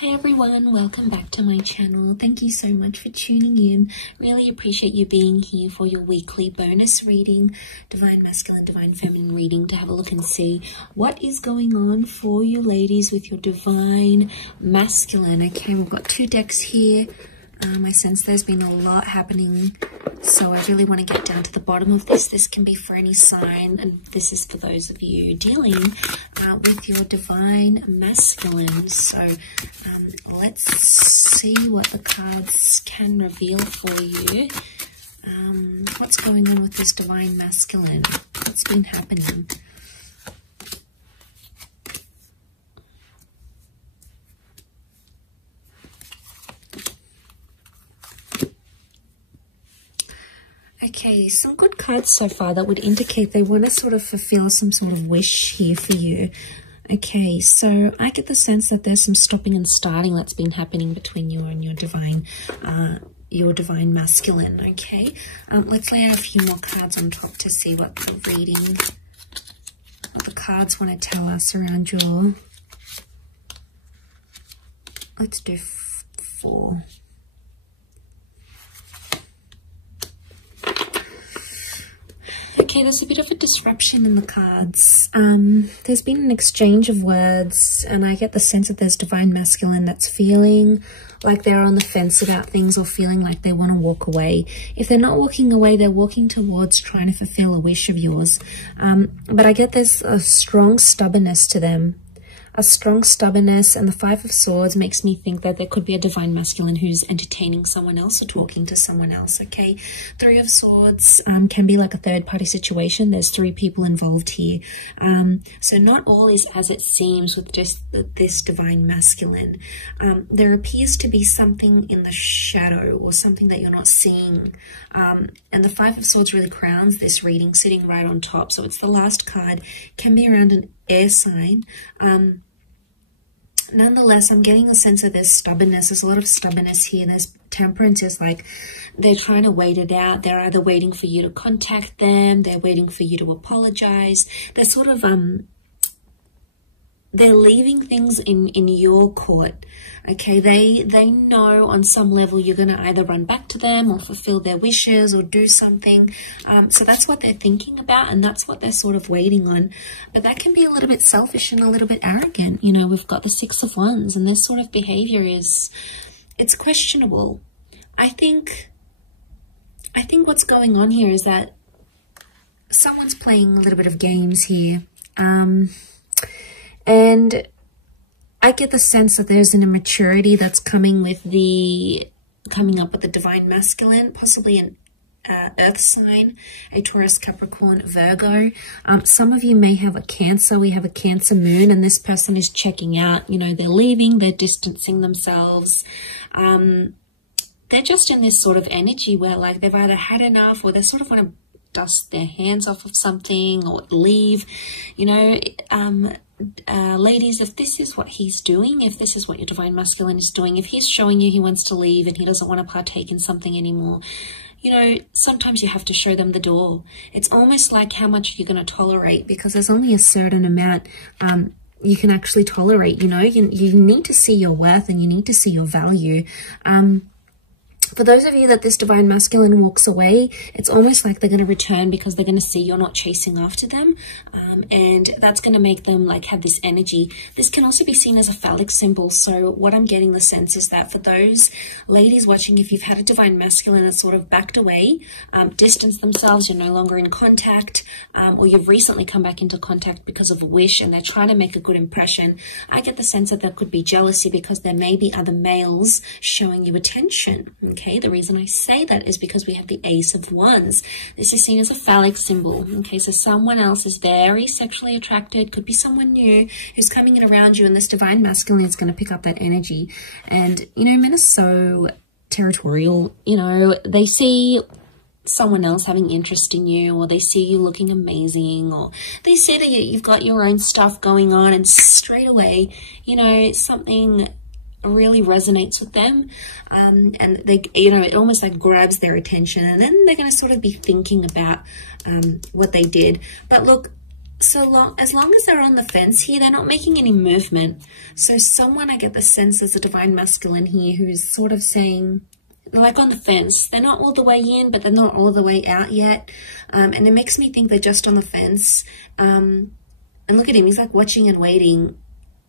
Hi everyone, welcome back to my channel. Thank you so much for tuning in. Really appreciate you being here for your weekly bonus reading, Divine Masculine, Divine Feminine reading, to have a look and see what is going on for you ladies with your Divine Masculine. Okay, we've got two decks here. I sense there's been a lot happening, so I really want to get down to the bottom of this. This can be for any sign, and this is for those of you dealing with your Divine Masculine. So let's see what the cards can reveal for you. What's going on with this Divine Masculine? What's been happening? Okay, some good cards so far that would indicate they want to sort of fulfill some sort of wish here for you. Okay, so I get the sense that there's some stopping and starting that's been happening between you and your Divine Masculine. Okay, let's lay out a few more cards on top to see what the reading, what the cards want to tell us around your. Let's do 4. Okay, there's a bit of a disruption in the cards. There's been an exchange of words, and I get the sense that there's Divine Masculine that's feeling like they're on the fence about things, or feeling like they want to walk away. If they're not walking away, they're walking towards trying to fulfill a wish of yours. But I get there's a strong stubbornness to them. A strong stubbornness, and the 5 of Swords makes me think that there could be a Divine Masculine who's entertaining someone else or talking to someone else, okay? 3 of Swords can be like a third-party situation. There's 3 people involved here. So not all is as it seems with just this Divine Masculine. There appears to be something in the shadow, or something that you're not seeing. And the 5 of Swords really crowns this reading, sitting right on top. So it's the last card. Can be around an air sign. Nonetheless, I'm getting a sense of there's stubbornness. There's a lot of stubbornness here. There's Temperance is like they're trying to wait it out. They're either waiting for you to contact them. They're waiting for you to apologize. They're sort of they're leaving things in your court. Okay, they know on some level you're going to either run back to them or fulfill their wishes or do something. So that's what they're thinking about, and that's what they're sort of waiting on. But that can be a little bit selfish and a little bit arrogant. You know, we've got the 6 of Wands, and this sort of behavior it's questionable. I think what's going on here is that someone's playing a little bit of games here. And I get the sense that there's an immaturity that's coming up with the Divine Masculine, possibly an earth sign, a Taurus, Capricorn, Virgo. Some of you may have a Cancer. We have a Cancer moon, and this person is checking out. You know, they're leaving, they're distancing themselves. They're just in this sort of energy where like they've either had enough, or they sort of want to dust their hands off of something or leave. You know, ladies, if this is what he's doing, if this is what your Divine Masculine is doing, if he's showing you he wants to leave and he doesn't want to partake in something anymore, you know, sometimes you have to show them the door. It's almost like how much you're going to tolerate, because there's only a certain amount you can actually tolerate. You know, you need to see your worth, and you need to see your value. For those of you that this Divine Masculine walks away, it's almost like they're going to return because they're going to see you're not chasing after them. And that's going to make them like have this energy. This can also be seen as a phallic symbol. So what I'm getting the sense is that for those ladies watching, if you've had a Divine Masculine that's sort of backed away, distanced themselves, you're no longer in contact, or you've recently come back into contact because of a wish and they're trying to make a good impression, I get the sense that there could be jealousy because there may be other males showing you attention. Okay, the reason I say that is because we have the Ace of Wands. This is seen as a phallic symbol. Okay, so someone else is very sexually attracted, could be someone new who's coming in around you, and this Divine Masculine is going to pick up that energy. And, you know, men are so territorial. You know, they see someone else having interest in you, or they see you looking amazing, or they see that you've got your own stuff going on, and straight away, you know, something really resonates with them, and they, you know, it almost like grabs their attention, and then they're going to sort of be thinking about what they did. But look, as long as they're on the fence here, they're not making any movement. So someone, I get the sense, is a divine masculine here who's sort of saying, they're like on the fence. They're not all the way in, but they're not all the way out yet. And it makes me think they're just on the fence. And look at him, he's like watching and waiting.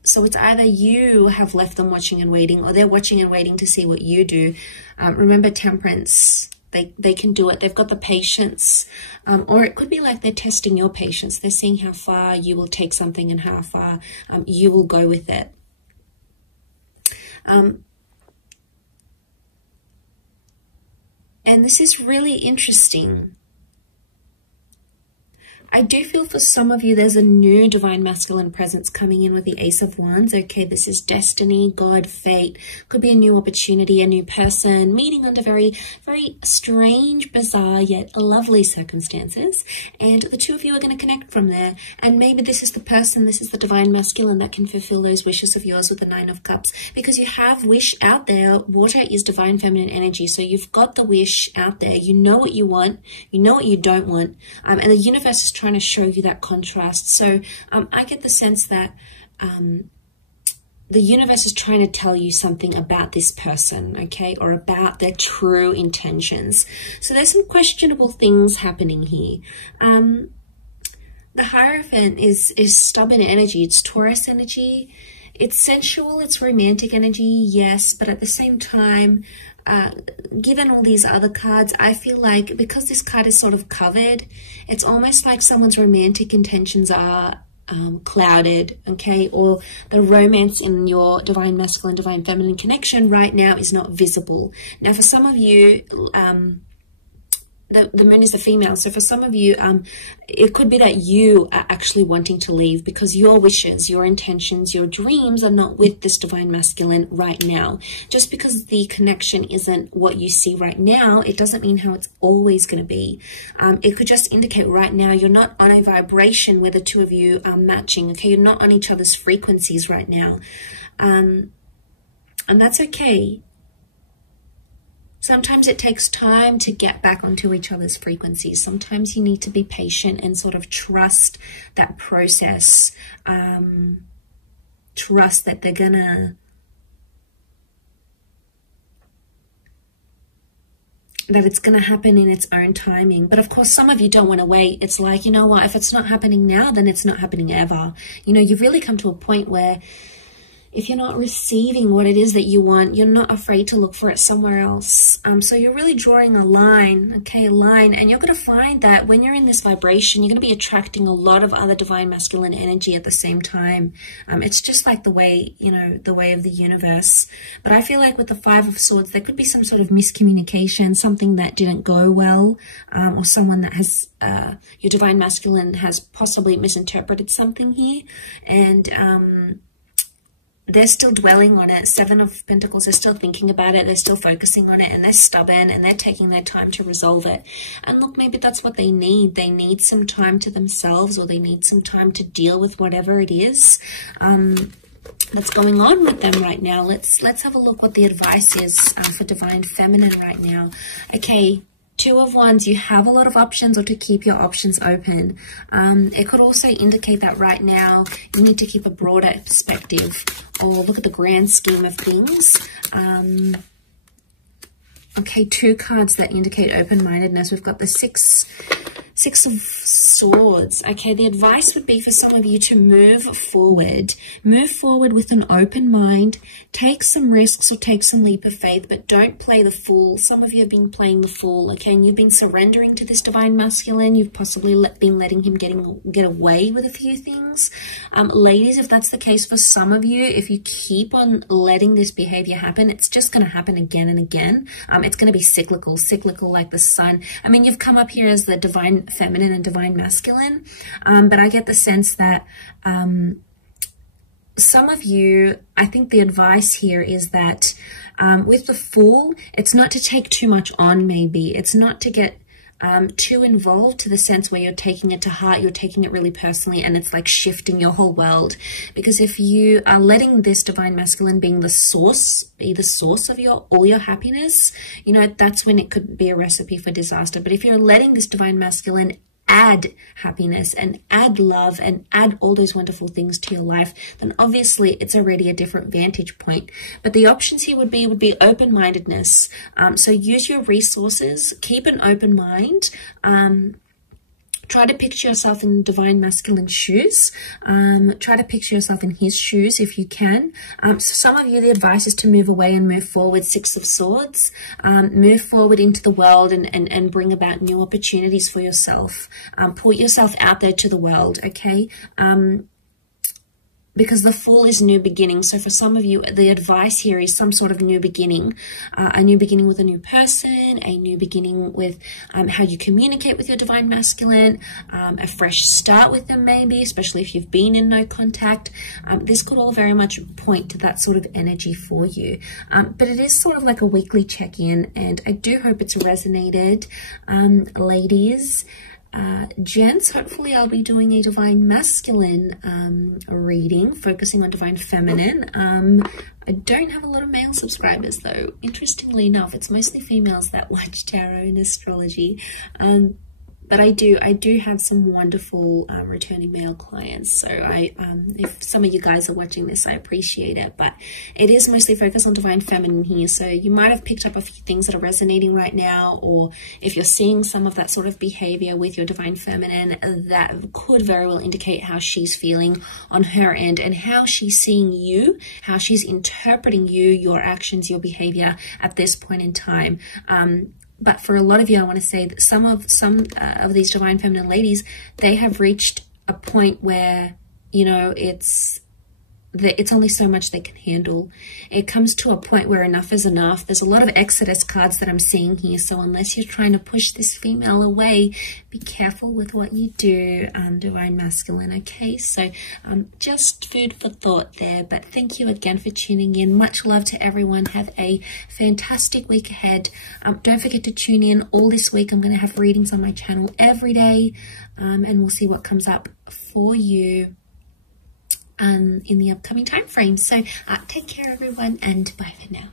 So it's either you have left them watching and waiting, or they're watching and waiting to see what you do. Remember, temperance, they can do it. They've got the patience. Or it could be like they're testing your patience. They're seeing how far you will take something and how far you will go with it. And this is really interesting. I do feel for some of you there's a new divine masculine presence coming in with the Ace of Wands. Okay, this is destiny, God, fate. Could be a new opportunity, a new person, meeting under very, very strange, bizarre, yet lovely circumstances. And the two of you are going to connect from there. And maybe this is the person, this is the divine masculine that can fulfill those wishes of yours with the Nine of Cups. Because you have wish out there. Water is divine feminine energy. So you've got the wish out there. You know what you want. You know what you don't want. And the universe is trying to show you that contrast. So I get the sense that the universe is trying to tell you something about this person, okay, or about their true intentions. So there's some questionable things happening here. The Hierophant is stubborn energy. It's Taurus energy. It's sensual. It's romantic energy, yes, but at the same time, given all these other cards, I feel like because this card is sort of covered, it's almost like someone's romantic intentions are clouded, okay, or the romance in your divine masculine, divine feminine connection right now is not visible. Now, for some of you, the moon is a female, so for some of you, it could be that you are actually wanting to leave because your wishes, your intentions, your dreams are not with this divine masculine right now. Just because the connection isn't what you see right now, it doesn't mean how it's always going to be. It could just indicate right now you're not on a vibration where the two of you are matching, okay? You're not on each other's frequencies right now. And that's okay. Sometimes it takes time to get back onto each other's frequencies. Sometimes you need to be patient and sort of trust that process. Trust that they're gonna... that it's going to happen in its own timing. But of course, some of you don't want to wait. It's like, you know what, if it's not happening now, then it's not happening ever. You know, you've really come to a point where if you're not receiving what it is that you want, you're not afraid to look for it somewhere else. So you're really drawing a line, okay, a line. And you're going to find that when you're in this vibration, you're going to be attracting a lot of other divine masculine energy at the same time. It's just like the way, you know, the way of the universe. But I feel like with the Five of Swords, there could be some sort of miscommunication, something that didn't go well, or someone that has, your divine masculine has possibly misinterpreted something here. And, they're still dwelling on it. Seven of Pentacles, they're still thinking about it. They're still focusing on it, and they're stubborn, and they're taking their time to resolve it. And look, maybe that's what they need. They need some time to themselves, or they need some time to deal with whatever it is that's going on with them right now. Let's have a look what the advice is for divine feminine right now. Okay. Two of Wands, you have a lot of options, or to keep your options open. It could also indicate that right now you need to keep a broader perspective, or look at the grand scheme of things. Okay, two cards that indicate open-mindedness. We've got the Six of Swords. Okay, the advice would be for some of you to move forward. Move forward with an open mind. Take some risks or take some leap of faith, but don't play the fool. Some of you have been playing the fool, okay, and you've been surrendering to this divine masculine. You've possibly been letting him get away with a few things. Ladies, if that's the case for some of you, if you keep on letting this behavior happen, it's just going to happen again and again. It's going to be cyclical like the sun. I mean, you've come up here as the divine feminine and divine masculine, but I get the sense that some of you, I think the advice here is that with the Fool, it's not to take too much on. Maybe it's not to get too involved, to the sense where you're taking it to heart, you're taking it really personally, and it's like shifting your whole world. Because if you are letting this divine masculine being the source, be the source of all your happiness, you know, that's when it could be a recipe for disaster. But if you're letting this divine masculine add happiness and add love and add all those wonderful things to your life, then obviously it's already a different vantage point. But the options here would be open-mindedness. So use your resources, keep an open mind. Try to picture yourself in divine masculine shoes. Try to picture yourself in his shoes if you can. So some of you, the advice is to move away and move forward. Six of Swords. Move forward into the world and bring about new opportunities for yourself. Put yourself out there to the world, okay? Because the Fool is new beginning. So for some of you, the advice here is some sort of new beginning. A new beginning with a new person, a new beginning with how you communicate with your divine masculine, a fresh start with them maybe, especially if you've been in no contact. This could all very much point to that sort of energy for you. But it is sort of like a weekly check-in, and I do hope it's resonated, ladies. Gents, hopefully I'll be doing a divine masculine reading, focusing on divine feminine. I don't have a lot of male subscribers though. Interestingly enough, it's mostly females that watch tarot and astrology. But I do have some wonderful returning male clients. So if some of you guys are watching this, I appreciate it. But it is mostly focused on divine feminine here. So you might have picked up a few things that are resonating right now, or if you're seeing some of that sort of behavior with your divine feminine, that could very well indicate how she's feeling on her end and how she's seeing you, how she's interpreting you, your actions, your behavior at this point in time. But for a lot of you, I want to say that some of these divine feminine ladies, they have reached a point where, you know, it's only so much they can handle. It comes to a point where enough is enough. There's a lot of Exodus cards that I'm seeing here. So unless you're trying to push this female away, be careful with what you do, divine masculine, okay? So just food for thought there. But thank you again for tuning in. Much love to everyone. Have a fantastic week ahead. Don't forget to tune in all this week. I'm going to have readings on my channel every day, and we'll see what comes up for you in the upcoming time frame. So take care everyone, and bye for now.